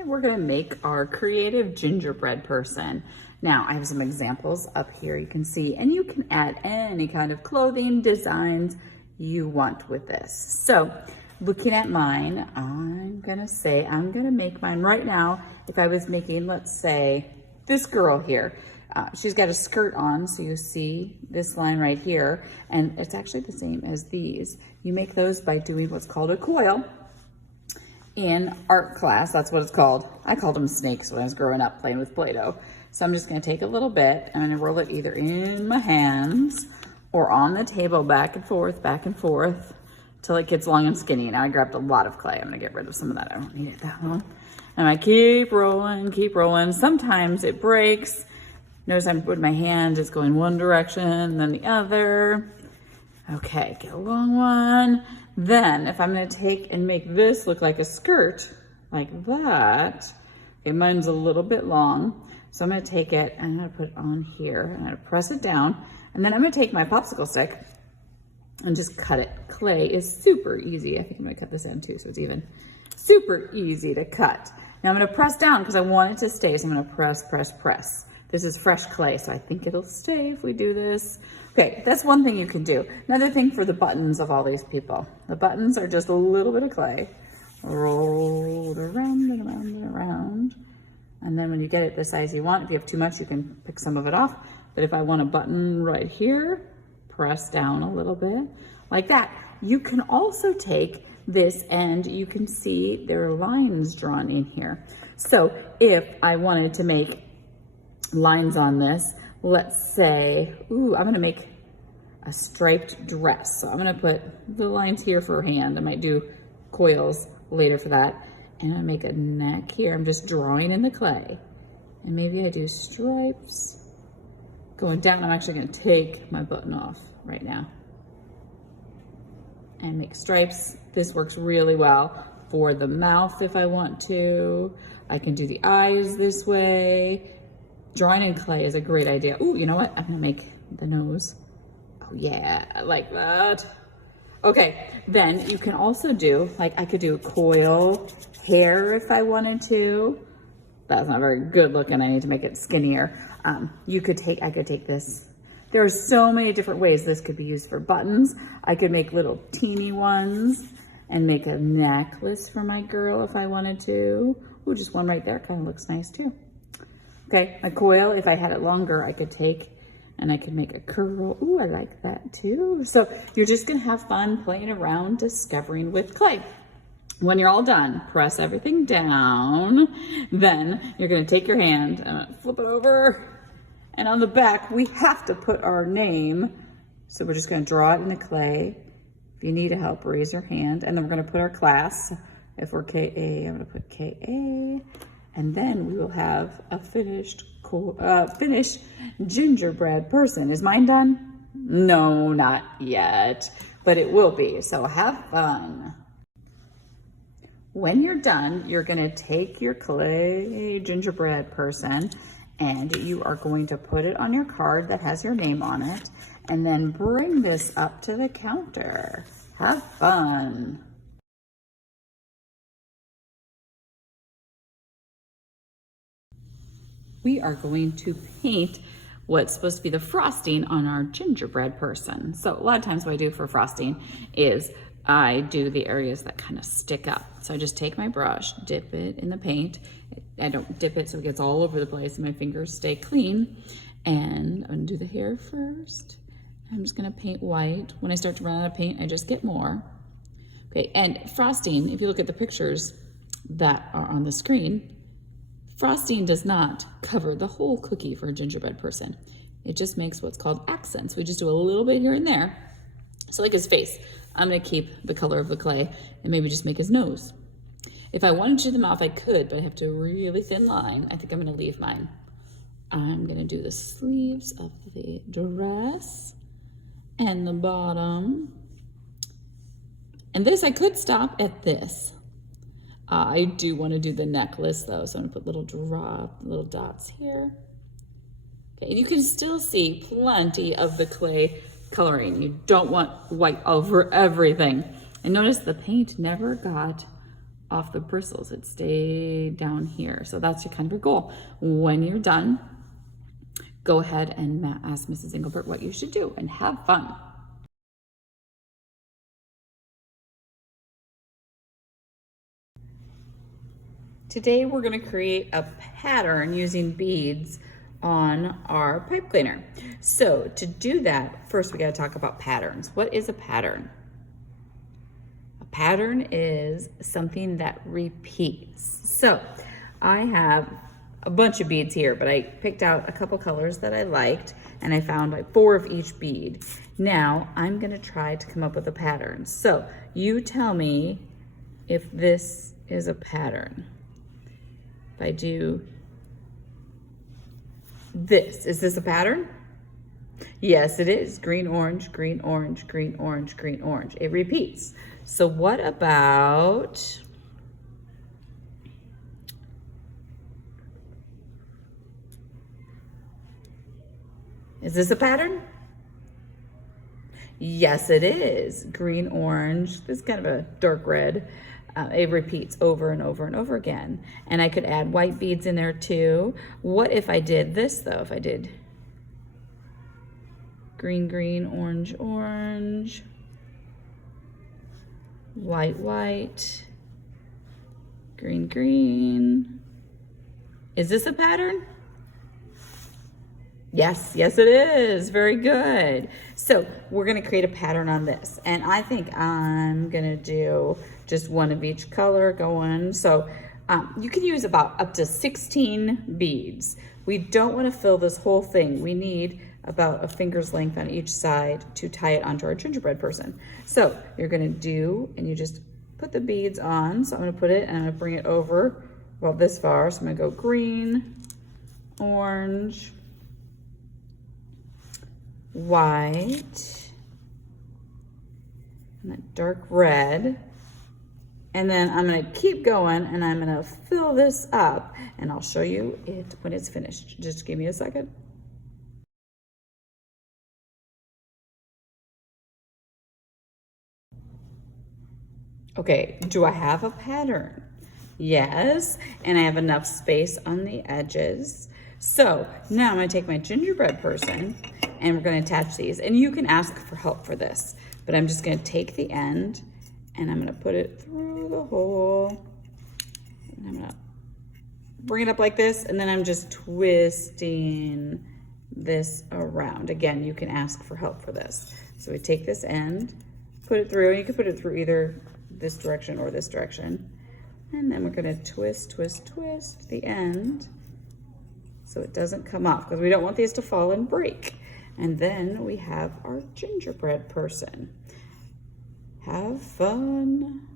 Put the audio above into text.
Okay, we're gonna make our creative gingerbread person. Now, I have some examples up here you can see, and you can add any kind of clothing designs you want with this. So, looking at mine, I'm gonna make mine right now. If I was making, let's say, this girl here, she's got a skirt on, so you see this line right here, and it's actually the same as these. You make those by doing what's called a coil. In art class, that's what it's called. I called them snakes when I was growing up playing with Play-Doh. So I'm just gonna take a little bit, and I'm gonna roll it either in my hands or on the table, back and forth, till it gets long and skinny. Now I grabbed a lot of clay. I'm gonna get rid of some of that. I don't need it that long. And I keep rolling. Sometimes it breaks. Notice I'm with my hand is going one direction, then the other. Okay, get a long one. Then if I'm gonna take and make this look like a skirt, like that, okay, mine's a little bit long. So I'm gonna take it and I'm gonna put it on here. I'm gonna press it down. And then I'm gonna take my popsicle stick and just cut it. Clay is super easy. I think I'm gonna cut this end too, so it's even. Super easy to cut. Now I'm gonna press down because I want it to stay. So I'm gonna press. This is fresh clay, so I think it'll stay if we do this. Okay, that's one thing you can do. Another thing for the buttons of all these people. The buttons are just a little bit of clay. Roll it around and around and around. And then when you get it the size you want, if you have too much, you can pick some of it off. But if I want a button right here, press down a little bit, like that. You can also take this and you can see there are lines drawn in here. So if I wanted to make lines on this, let's say, ooh, I'm gonna make a striped dress. So I'm gonna put the lines here for a hand. I might do coils later for that. And I make a neck here. I'm just drawing in the clay. And maybe I do stripes. Going down, I'm actually gonna take my button off right now and make stripes. This works really well for the mouth if I want to. I can do the eyes this way. Drawing in clay is a great idea. Ooh, you know what? I'm gonna make the nose. Oh yeah, I like that. Okay, then you can also do, like I could do a coil hair if I wanted to. That's not very good looking. I need to make it skinnier. I could take this. There are so many different ways this could be used for buttons. I could make little teeny ones and make a necklace for my girl if I wanted to. Ooh, just one right there, kind of looks nice too. Okay, a coil, if I had it longer, I could take and I could make a curl. Ooh, I like that too. So you're just gonna have fun playing around, discovering with clay. When you're all done, press everything down. Then you're gonna take your hand and flip it over. And on the back, we have to put our name. So we're just gonna draw it in the clay. If you need help, raise your hand. And then we're gonna put our class. If we're KA, I'm gonna put KA. And then we will have a finished gingerbread person. Is mine done? No, not yet, but it will be, so have fun. When you're done, you're gonna take your clay gingerbread person and you are going to put it on your card that has your name on it and then bring this up to the counter. Have fun. We are going to paint what's supposed to be the frosting on our gingerbread person. So a lot of times what I do for frosting is I do the areas that kind of stick up. So I just take my brush, dip it in the paint. I don't dip it so it gets all over the place and my fingers stay clean. And I'm gonna do the hair first. I'm just gonna paint white. When I start to run out of paint, I just get more. Okay, and frosting, if you look at the pictures that are on the screen, frosting does not cover the whole cookie for a gingerbread person. It just makes what's called accents. We just do a little bit here and there. So like his face, I'm gonna keep the color of the clay and maybe just make his nose. If I wanted to do the mouth, I could, but I have to do a really thin line. I think I'm gonna leave mine. I'm gonna do the sleeves of the dress and the bottom. And this, I could stop at this. I do want to do the necklace though, so I'm gonna put little dots here. Okay, and you can still see plenty of the clay coloring. You don't want white over everything. And notice the paint never got off the bristles. It stayed down here. So that's your kind of your goal. When you're done, go ahead and ask Mrs. Engelbert what you should do and have fun. Today we're going to create a pattern using beads on our pipe cleaner. So to do that, first we got to talk about patterns. What is a pattern? A pattern is something that repeats. So I have a bunch of beads here, but I picked out a couple colors that I liked, and I found like 4 of each bead. Now I'm going to try to come up with a pattern. So you tell me if this is a pattern. If I do this, is this a pattern? Yes, it is. Green, orange, green, orange, green, orange, green, orange. It repeats. So what about is this a pattern? Yes, it is. Green, orange, this is kind of a dark red. It repeats over and over and over again. And I could add white beads in there too. What if I did this though? If I did green, green, orange, orange, white, white, green, green. Is this a pattern? Yes, yes it is. Very good. So we're gonna create a pattern on this. And I think I'm gonna do just one of each color going. So you can use about up to 16 beads. We don't wanna fill this whole thing. We need about a finger's length on each side to tie it onto our gingerbread person. So you're gonna do, and you just put the beads on. So I'm gonna put it and I'm gonna bring it over, well, this far. So I'm gonna go green, orange, white, and that dark red. And then I'm gonna keep going and I'm gonna fill this up and I'll show you it when it's finished. Just give me a second. Okay, do I have a pattern? Yes, and I have enough space on the edges. So now I'm gonna take my gingerbread person and we're gonna attach these. And you can ask for help for this, but I'm just gonna take the end and I'm gonna put it through the hole. And I'm gonna bring it up like this, and then I'm just twisting this around. Again, you can ask for help for this. So we take this end, put it through, and you can put it through either this direction or this direction. And then we're gonna twist, twist, twist the end so it doesn't come off, because we don't want these to fall and break. And then we have our gingerbread person. Have fun.